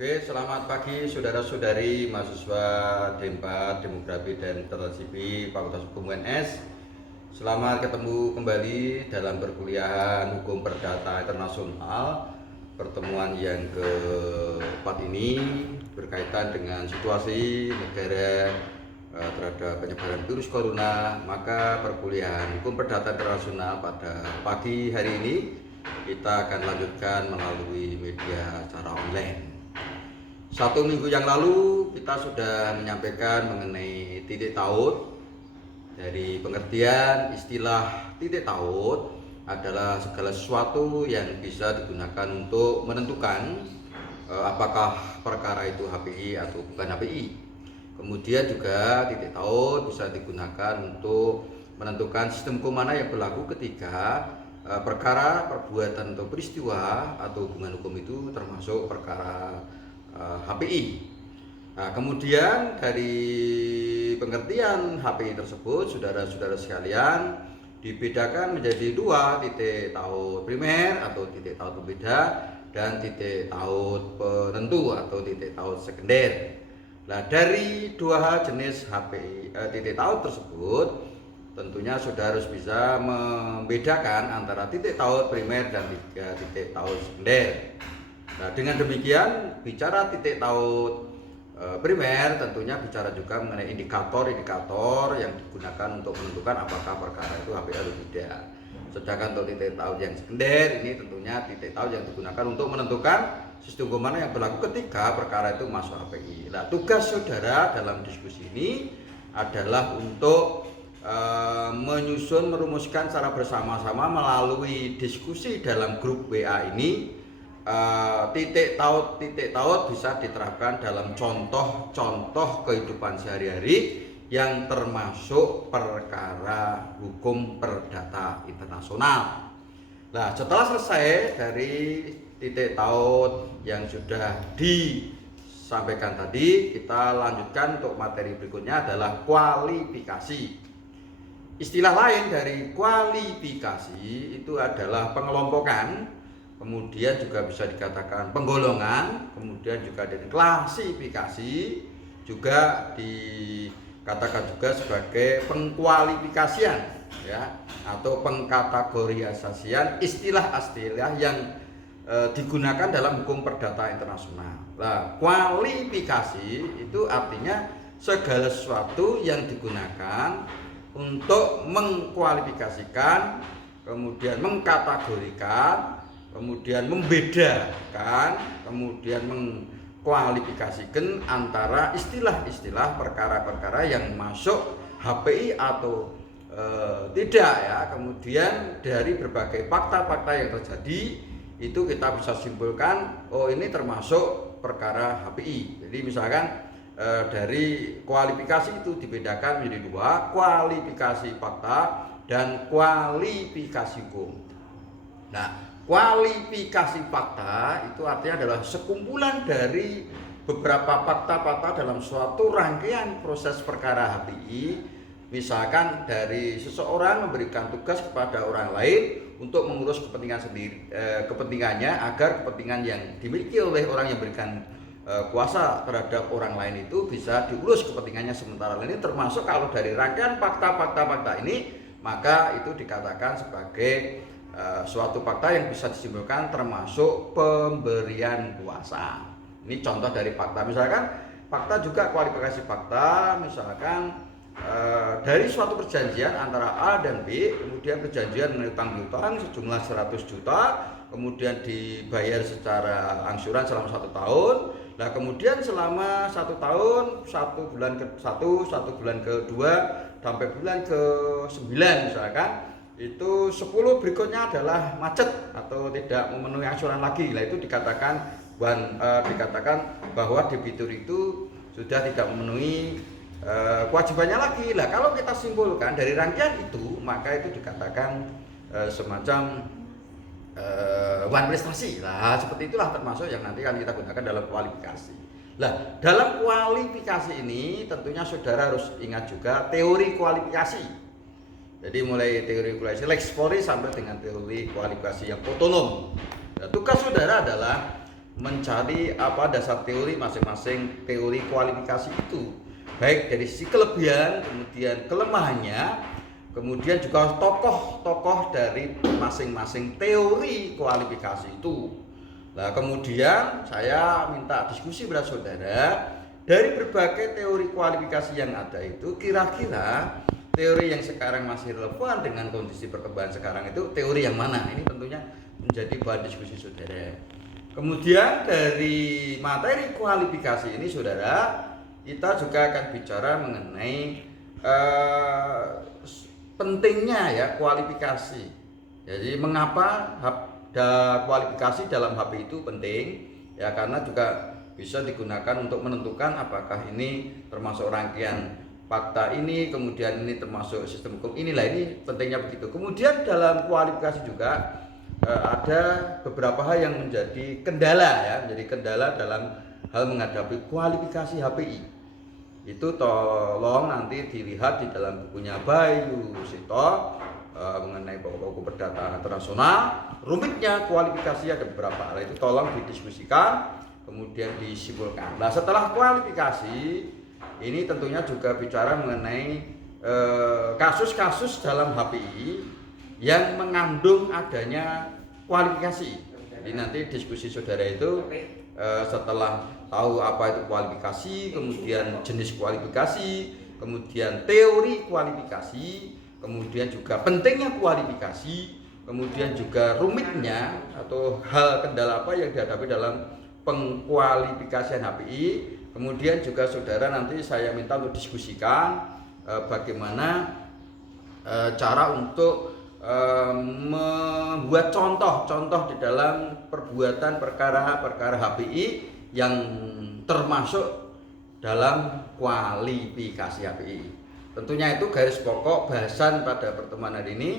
Oke, selamat pagi saudara-saudari mahasiswa D4 Demografi dan Tata Sipil Fakultas Hukum UNS. Selamat ketemu kembali dalam perkuliahan Hukum Perdata Internasional. Pertemuan yang keempat ini berkaitan dengan situasi negara terhadap penyebaran virus corona. Maka perkuliahan Hukum Perdata Internasional pada pagi hari ini kita akan lanjutkan melalui media secara online. 1 minggu yang lalu kita sudah menyampaikan mengenai titik taut. Dari pengertian istilah titik taut adalah segala sesuatu yang bisa digunakan untuk menentukan apakah perkara itu HPI atau bukan HPI. Kemudian juga titik taut bisa digunakan untuk menentukan sistem hukum mana yang berlaku ketika perkara, perbuatan atau peristiwa atau hubungan hukum itu termasuk perkara HPI. Nah, kemudian dari pengertian HPI tersebut, saudara-saudara sekalian, dibedakan menjadi 2 titik taut primer atau titik taut pembeda dan titik taut penentu atau titik taut sekunder. Nah, dari 2 jenis HPI titik taut tersebut, tentunya saudara harus bisa membedakan antara titik taut primer dan titik taut sekunder. Nah, dengan demikian bicara titik taut primer tentunya bicara juga mengenai indikator-indikator yang digunakan untuk menentukan apakah perkara itu HPI atau tidak. Sedangkan untuk titik taut yang sekunder ini tentunya titik taut yang digunakan untuk menentukan sistem hukum mana yang berlaku ketika perkara itu masuk HPI. Nah, tugas saudara dalam diskusi ini adalah untuk menyusun, merumuskan secara bersama-sama melalui diskusi dalam grup WA ini. Titik taut bisa diterapkan dalam contoh-contoh kehidupan sehari-hari yang termasuk perkara hukum perdata internasional. Nah, setelah selesai dari titik taut yang sudah disampaikan tadi, kita lanjutkan untuk materi berikutnya adalah kualifikasi. Istilah lain dari kualifikasi itu adalah pengelompokan, kemudian juga bisa dikatakan penggolongan, kemudian juga dari klasifikasi, juga dikatakan juga sebagai pengkualifikasian ya, atau pengkategorisasian istilah-istilah yang digunakan dalam hukum perdata internasional. Nah, kualifikasi itu artinya segala sesuatu yang digunakan untuk mengkualifikasikan, kemudian mengkategorikan, kemudian membedakan, kemudian mengkualifikasikan antara istilah-istilah perkara-perkara yang masuk HPI atau tidak ya. Kemudian dari berbagai fakta-fakta yang terjadi itu kita bisa simpulkan, oh ini termasuk perkara HPI. Jadi misalkan dari kualifikasi itu dibedakan menjadi 2, kualifikasi fakta dan kualifikasi hukum. Nah, kualifikasi fakta itu artinya adalah sekumpulan dari beberapa fakta-fakta dalam suatu rangkaian proses perkara HPI. Misalkan dari seseorang memberikan tugas kepada orang lain untuk mengurus kepentingannya agar kepentingan yang dimiliki oleh orang yang memberikan kuasa terhadap orang lain itu bisa diurus kepentingannya sementara ini, termasuk kalau dari rangkaian fakta-fakta ini maka itu dikatakan sebagai suatu fakta yang bisa disimpulkan termasuk pemberian kuasa. Ini contoh dari fakta. Misalkan fakta juga kualifikasi fakta, misalkan dari suatu perjanjian antara A dan B, kemudian perjanjian mengenai utang sejumlah 100 juta, kemudian dibayar secara angsuran selama 1 tahun. Nah, kemudian selama 1 tahun, 1 bulan ke-1, 1 bulan ke-2 sampai bulan ke-9 misalkan, itu 10 berikutnya adalah macet atau tidak memenuhi angsuran lagi. Nah, itu dikatakan bahwa debitur itu sudah tidak memenuhi kewajibannya lagi. Nah, kalau kita simpulkan dari rangkaian itu, maka itu dikatakan semacam wan prestasi. Nah, seperti itulah termasuk yang nanti akan kita gunakan dalam kualifikasi. Nah, dalam kualifikasi ini tentunya saudara harus ingat juga teori kualifikasi. Jadi mulai teori kualifikasi Lex Polri sampai dengan teori kualifikasi yang otonom. Nah, tugas saudara adalah mencari apa dasar teori masing-masing teori kualifikasi itu, baik dari sisi kelebihan, kemudian kelemahannya, kemudian juga tokoh-tokoh dari masing-masing teori kualifikasi itu. Nah, kemudian saya minta diskusi kepada saudara dari berbagai teori kualifikasi yang ada itu, kira-kira teori yang sekarang masih relevan dengan kondisi perkembangan sekarang itu teori yang mana? Ini tentunya menjadi bahan diskusi saudara. Kemudian dari materi kualifikasi ini saudara, kita juga akan bicara mengenai pentingnya ya kualifikasi. Jadi mengapa kualifikasi dalam HP itu penting? Ya karena juga bisa digunakan untuk menentukan apakah ini termasuk rangkaian fakta ini, kemudian ini termasuk sistem hukum inilah, ini pentingnya begitu. Kemudian dalam kualifikasi juga ada beberapa hal yang menjadi kendala ya, menjadi kendala dalam hal menghadapi kualifikasi HPI. Itu tolong nanti dilihat di dalam bukunya Bayu Sito mengenai pokok-pokok perdata internasional. Rumitnya kualifikasi ada beberapa hal, itu tolong didiskusikan kemudian disimpulkan. Nah, setelah kualifikasi ini tentunya juga bicara mengenai kasus-kasus dalam HPI yang mengandung adanya kualifikasi. Jadi nanti diskusi saudara itu setelah tahu apa itu kualifikasi, kemudian jenis kualifikasi, kemudian teori kualifikasi, kemudian juga pentingnya kualifikasi, kemudian juga rumitnya atau hal kendala apa yang dihadapi dalam pengkualifikasian HPI. Kemudian juga saudara nanti saya minta untuk diskusikan bagaimana cara untuk membuat contoh-contoh di dalam perbuatan perkara HPI yang termasuk dalam kualifikasi HPI. Tentunya itu garis pokok bahasan pada pertemuan hari ini.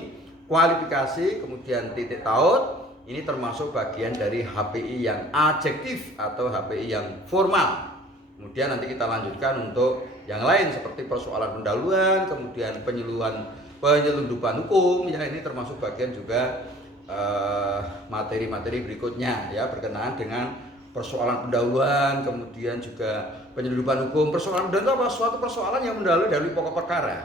Kualifikasi kemudian titik taut ini termasuk bagian dari HPI yang adjektif atau HPI yang formal. Kemudian nanti kita lanjutkan untuk yang lain seperti persoalan pendahuluan, kemudian penyelundupan hukum ya, ini termasuk bagian juga materi-materi berikutnya ya, berkenaan dengan persoalan pendahuluan, kemudian juga penyelundupan hukum. Persoalan pendahuluan apa? Suatu persoalan yang mendahului dari pokok perkara.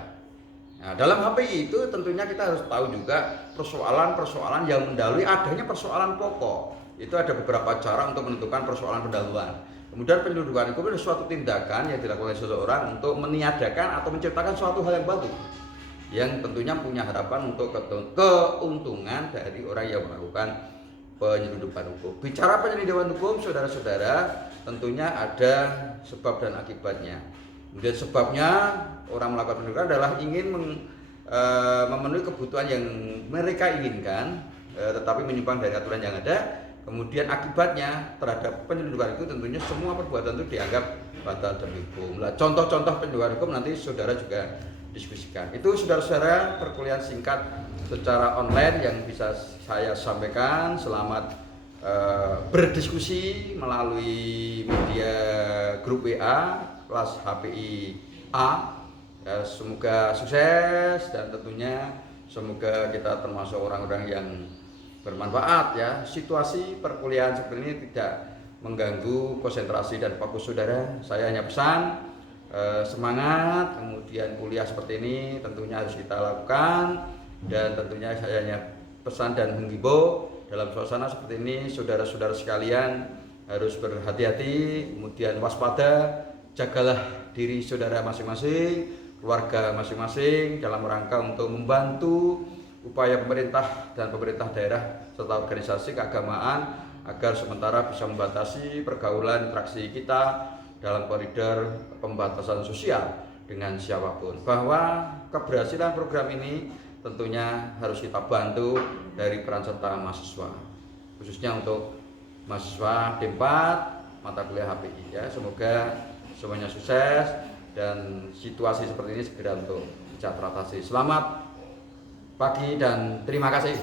Nah, dalam HPI itu tentunya kita harus tahu juga persoalan-persoalan yang mendahului adanya persoalan pokok. Itu ada beberapa cara untuk menentukan persoalan pendahuluan. Kemudian penyelundupan hukum adalah suatu tindakan yang dilakukan oleh seseorang untuk meniadakan atau menciptakan suatu hal yang baru, yang tentunya punya harapan untuk keuntungan dari orang yang melakukan penyelundupan hukum. Bicara penyelundupan hukum, saudara-saudara, tentunya ada sebab dan akibatnya. Kemudian sebabnya orang melakukan penyelundupan adalah ingin memenuhi kebutuhan yang mereka inginkan, tetapi menyimpang dari aturan yang ada. Kemudian akibatnya terhadap penyelundupan itu tentunya semua perbuatan itu dianggap batal demi hukum. Nah, contoh-contoh penyelundupan hukum nanti saudara juga diskusikan. Itu saudara-saudara perkuliahan singkat secara online yang bisa saya sampaikan. Selamat berdiskusi melalui media grup WA kelas HPI A. Semoga sukses dan tentunya semoga kita termasuk orang-orang yang bermanfaat ya. Situasi perkuliahan seperti ini tidak mengganggu konsentrasi dan fokus saudara. Saya hanya pesan semangat, kemudian kuliah seperti ini tentunya harus kita lakukan, dan tentunya saya hanya pesan dan menghimbau dalam suasana seperti ini saudara-saudara sekalian harus berhati-hati, kemudian waspada, jagalah diri saudara masing-masing, keluarga masing-masing dalam rangka untuk membantu upaya pemerintah dan pemerintah daerah serta organisasi keagamaan agar sementara bisa membatasi pergaulan interaksi kita dalam koridor pembatasan sosial dengan siapapun. Bahwa keberhasilan program ini tentunya harus kita bantu dari peran serta mahasiswa, khususnya untuk mahasiswa D4 mata kuliah HPI ya. Semoga semuanya sukses dan situasi seperti ini segera untuk bisa teratasi. Selamat pagi dan terima kasih.